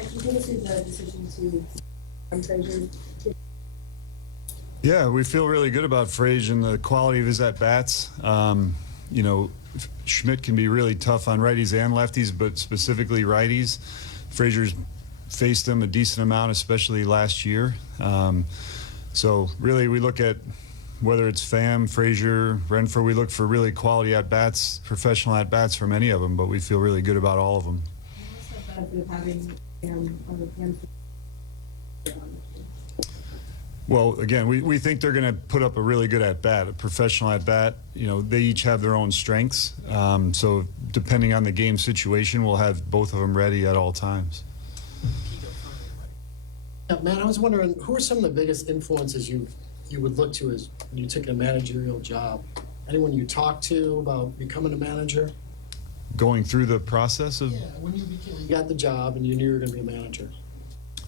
Can you take us through the decision to Adam Frazier? Yeah, we feel really good about Frazier and the quality of his at-bats. You know, Schmidt can be really tough on righties and lefties, but specifically righties. Frazier's faced them a decent amount, especially last year. So really, we look at whether it's Pham, Frazier, Renfroe, we look for really quality at-bats, professional at-bats from any of them, but we feel really good about all of them. What's the benefit of having him on the Pham? Well, again, we think they're going to put up a really good at-bat, a professional at-bat. You know, they each have their own strengths. So depending on the game situation, we'll have both of them ready at all times. Yeah, Matt, I was wondering, who are some of the biggest influences you would look to as you took a managerial job? Anyone you talked to about becoming a manager? Going through the process of? Yeah, when you got the job and you knew you were going to be a manager.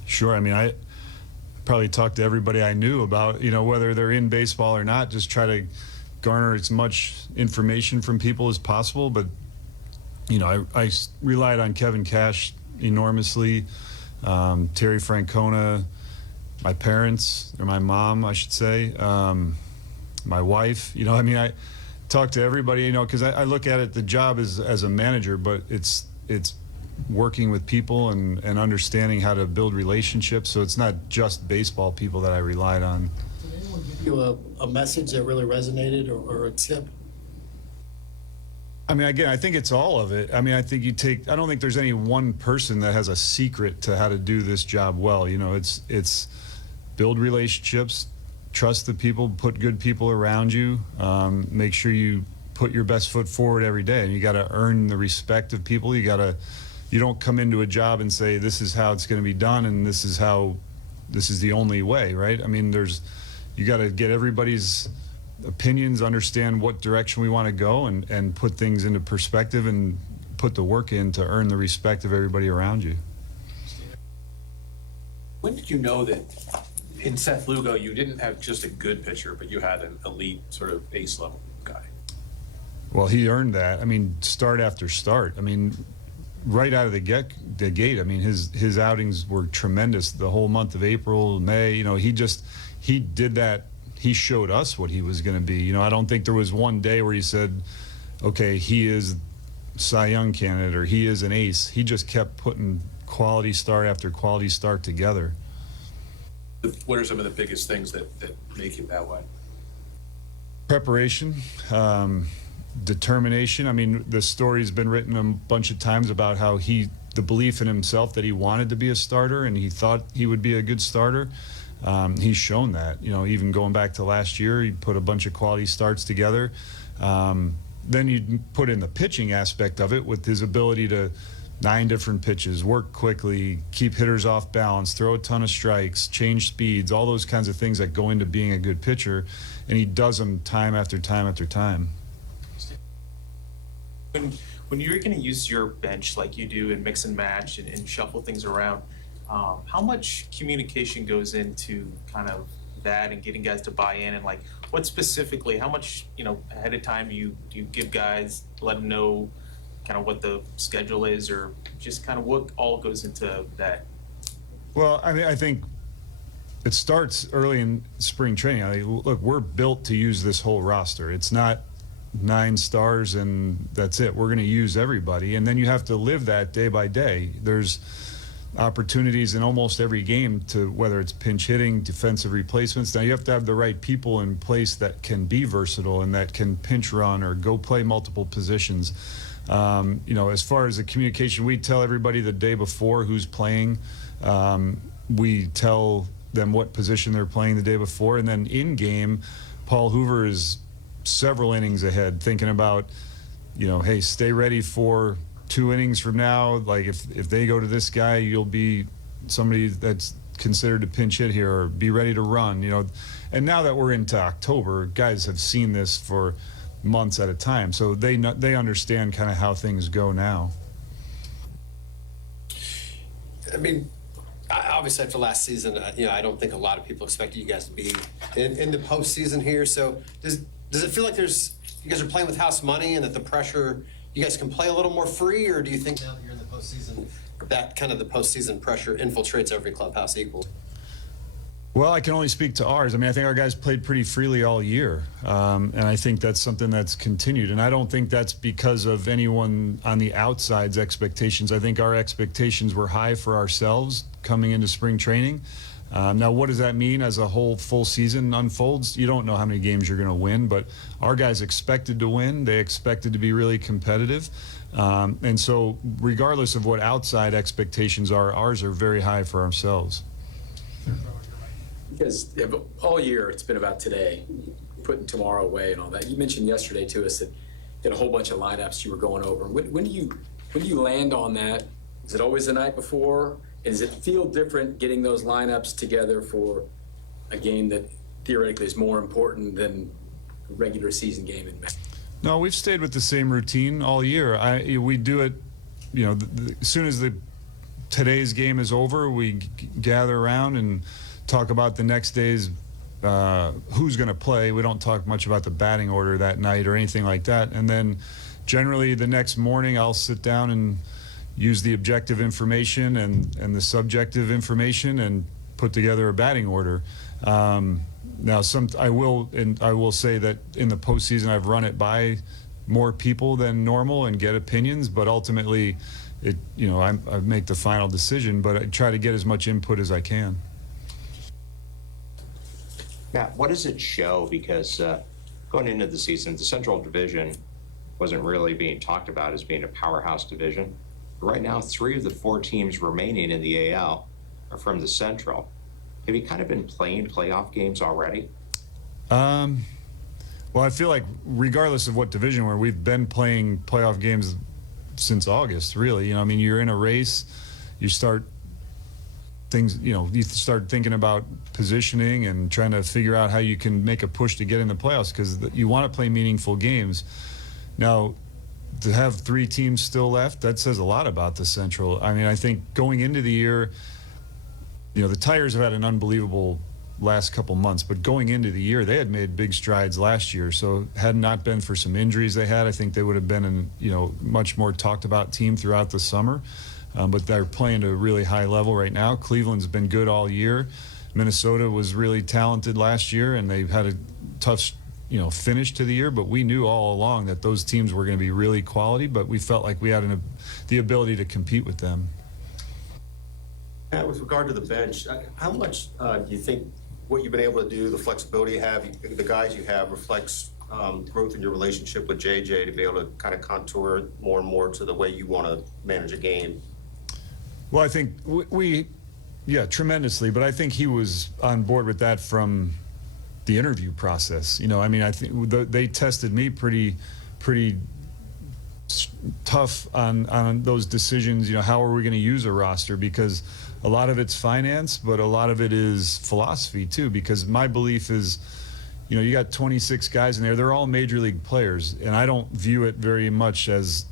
Sure. I mean, I probably talked to everybody I knew about, you know, whether they're in baseball or not, just try to garner as much information from people as possible. But, you know, I relied on Kevin Cash enormously, Terry Francona, my parents, or my mom, I should say, my wife. You know, I mean, I talked to everybody, you know, because I look at it, the job is as a manager, but it's working with people and understanding how to build relationships. So it's not just baseball people that I relied on. Did anyone give you a message that really resonated or a tip? I mean, again, I think it's all of it. I mean, I think I don't think there's any one person that has a secret to how to do this job well. You know, it's build relationships, trust the people, put good people around you, make sure you put your best foot forward every day. And you got to earn the respect of people. You don't come into a job and say, this is how it's going to be done and this is the only way, right? I mean, you got to get everybody's opinions, understand what direction we want to go, and put things into perspective and put the work in to earn the respect of everybody around you. When did you know that in Seth Lugo you didn't have just a good pitcher, but you had an elite sort of ace level guy? Well, he earned that. I mean, start after start. I mean, right out of the gate, I mean, his outings were tremendous the whole month of April, May. You know, he did that. He showed us what he was going to be. You know, I don't think there was one day where he said, okay, he is Cy Young candidate or he is an ace. He just kept putting quality start after quality start together. What are some of the biggest things that make him that way? Preparation, determination. I mean, the story's been written a bunch of times about how the belief in himself that he wanted to be a starter and he thought he would be a good starter. He's shown that, you know, even going back to last year, he put a bunch of quality starts together. Then you put in the pitching aspect of it with his ability to 9 different pitches, work quickly, keep hitters off balance, throw a ton of strikes, change speeds, all those kinds of things that go into being a good pitcher. And he does them time after time after time. When you're going to use your bench like you do and mix and match and shuffle things around, how much communication goes into kind of that and getting guys to buy in, and like what specifically, how much, you know, ahead of time do you give guys, let them know kind of what the schedule is, or just kind of what all goes into that? Well, I mean, I think it starts early in spring training. I mean, look, we're built to use this whole roster. It's not 9 stars and that's it. We're going to use everybody, and then you have to live that day by day. There's opportunities in almost every game to, whether it's pinch hitting, defensive replacements. Now you have to have the right people in place that can be versatile and that can pinch run or go play multiple positions. You know, as far as the communication, we tell everybody the day before who's playing. We tell them what position they're playing the day before, and then in game, Paul Hoover is several innings ahead, thinking about, you know, hey, stay ready for 2 innings from now. Like if they go to this guy, you'll be somebody that's considered to pinch hit here, or be ready to run. You know, and now that we're into October, guys have seen this for months at a time, so they understand kind of how things go now. I mean, obviously after last season, you know, I don't think a lot of people expected you guys to be in the postseason here. So does it feel like you guys are playing with house money and that the pressure, you guys can play a little more free, or do you think now that you're in the postseason that kind of the postseason pressure infiltrates every clubhouse equally? Well, I can only speak to ours. I mean, I think our guys played pretty freely all year, and I think that's something that's continued. And I don't think that's because of anyone on the outside's expectations. I think our expectations were high for ourselves coming into spring training. Now, what does that mean as a whole full season unfolds? You don't know how many games you're going to win, but our guys expected to win. They expected to be really competitive. And so regardless of what outside expectations are, ours are very high for ourselves. Because all year it's been about today, putting tomorrow away and all that. You mentioned yesterday to us that you had a whole bunch of lineups you were going over. When do you land on that? Is it always the night before? And does it feel different getting those lineups together for a game that theoretically is more important than a regular season game in May? No, we've stayed with the same routine all year. We do it, you know, as soon as today's game is over, we gather around and talk about the next day's who's going to play. We don't talk much about the batting order that night or anything like that. And then generally the next morning I'll sit down and use the objective information and the subjective information and put together a batting order. Now, I will say that in the postseason I've run it by more people than normal and get opinions, but ultimately I make the final decision, but I try to get as much input as I can. Matt, what does it show? Because going into the season, the Central Division wasn't really being talked about as being a powerhouse division. But right now, 3 of the 4 teams remaining in the AL are from the Central. Have you kind of been playing playoff games already? Well, I feel like regardless of what division we're in, we've been playing playoff games since August, really. You know, I mean, you're in a race, you start thinking about positioning and trying to figure out how you can make a push to get in the playoffs because you want to play meaningful games. Now, to have 3 teams still left, that says a lot about the Central. I mean, I think going into the year, the Tigers have had an unbelievable last couple months, but going into the year, they had made big strides last year. So had not been for some injuries they had, I think they would have been much more talked about team throughout the summer. But they're playing at a really high level right now. Cleveland's been good all year. Minnesota was really talented last year, and they've had a tough, finish to the year. But we knew all along that those teams were going to be really quality, but we felt like we had the ability to compete with them. Matt, with regard to the bench, how much do you think what you've been able to do, the flexibility you have, the guys you have, reflects growth in your relationship with JJ to be able to kind of contour more and more to the way you want to manage a game? Well, I think tremendously, but I think he was on board with that from the interview process. I mean, I think they tested me pretty tough on those decisions. How are we going to use a roster? Because a lot of it's finance, but a lot of it is philosophy too. Because my belief is, you got 26 guys in there. They're all major league players, and I don't view it very much as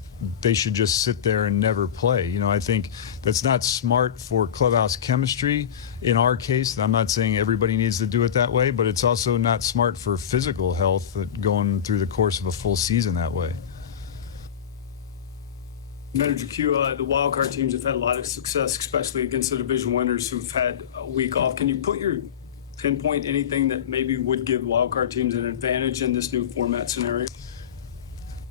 they should just sit there and never play. I think that's not smart for clubhouse chemistry in our case. I'm not saying everybody needs to do it that way, but it's also not smart for physical health going through the course of a full season that way. Manager Q, the wildcard teams have had a lot of success, especially against the division winners who've had a week off. Can you pinpoint anything that maybe would give wildcard teams an advantage in this new format scenario?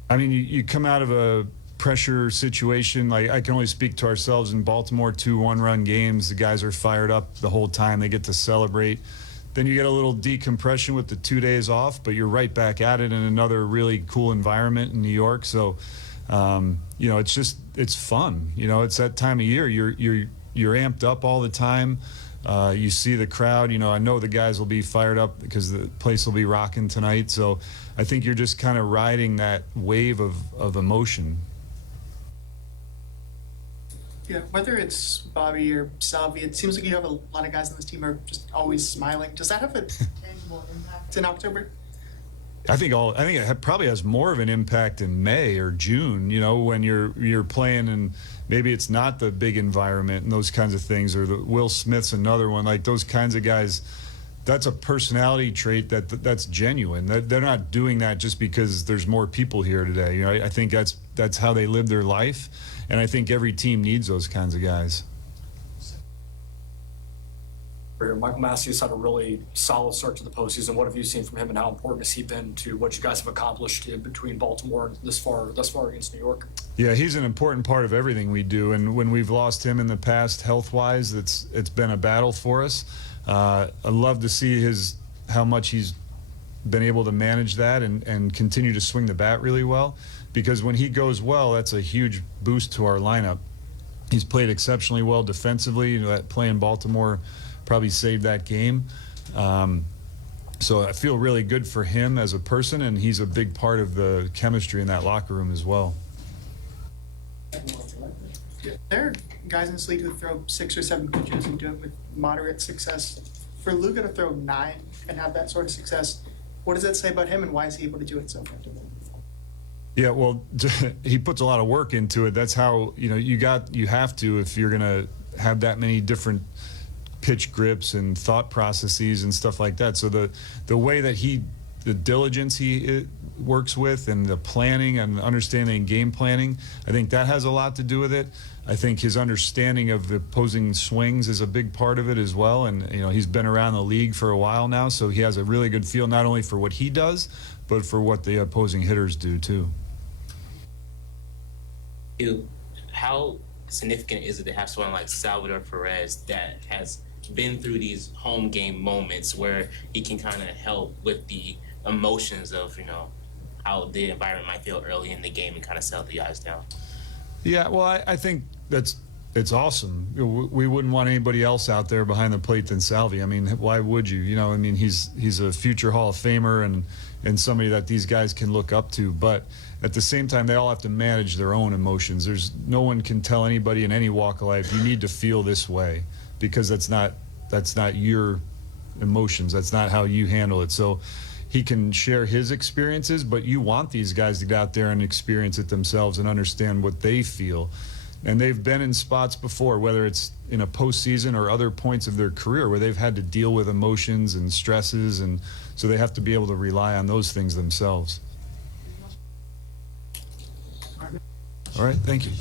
I mean, you come out of a pressure situation. Like, I can only speak to ourselves in Baltimore, 2 one-run games. The guys are fired up the whole time. They get to celebrate. Then you get a little decompression with the 2 days off, but you're right back at it in another really cool environment in New York. So, it's fun. It's that time of year. You're amped up all the time. You see the crowd. I know the guys will be fired up because the place will be rocking tonight. So I think you're just kind of riding that wave of emotion. Yeah, whether it's Bobby or Salvi, it seems like you have a lot of guys on this team are just always smiling. Does that have a tangible impact in October? I think it probably has more of an impact in May or June, when you're playing and maybe it's not the big environment and those kinds of things, or the Will Smith's another one. Like those kinds of guys, that's a personality trait that's genuine. They're not doing that just because there's more people here today. You know, I think that's how they live their life, and I think every team needs those kinds of guys. Michael Massius had a really solid start to the postseason. What have you seen from him, and how important has he been to what you guys have accomplished between Baltimore and thus far against New York? Yeah, he's an important part of everything we do, and when we've lost him in the past health-wise, it's been a battle for us. I love to see how much he's been able to manage that and continue to swing the bat really well, because when he goes well, that's a huge boost to our lineup. He's played exceptionally well defensively. You know, that play in Baltimore probably saved that game. So I feel really good for him as a person, and he's a big part of the chemistry in that locker room as well. There are guys in this league who throw 6 or 7 pitches and do it with moderate success. For Lugo to throw 9 and have that sort of success, what does that say about him, and why is he able to do it so effectively? Yeah, well, he puts a lot of work into it. That's how, you know, you have to, if you're going to have that many different pitch grips and thought processes and stuff like that. So the way that the diligence he works with, and the planning and understanding game planning, I think that has a lot to do with it. I think his understanding of the opposing swings is a big part of it as well. And, you know, he's been around the league for a while now, so he has a really good feel not only for what he does, but for what the opposing hitters do too. How significant is it to have someone like Salvador Perez that has been through these home game moments where he can kind of help with the emotions of, you know, how the environment might feel early in the game and kind of settle the guys down? Yeah, well, I think it's awesome. We wouldn't want anybody else out there behind the plate than Salvi. I mean, why would you? You know, I mean, he's a future Hall of Famer and somebody that these guys can look up to. But at the same time, they all have to manage their own emotions. No one can tell anybody in any walk of life, you need to feel this way, because that's not your emotions. That's not how you handle it. So he can share his experiences, but you want these guys to get out there and experience it themselves and understand what they feel. And they've been in spots before, whether it's in a postseason or other points of their career, where they've had to deal with emotions and stresses, and so they have to be able to rely on those things themselves. All right, thank you.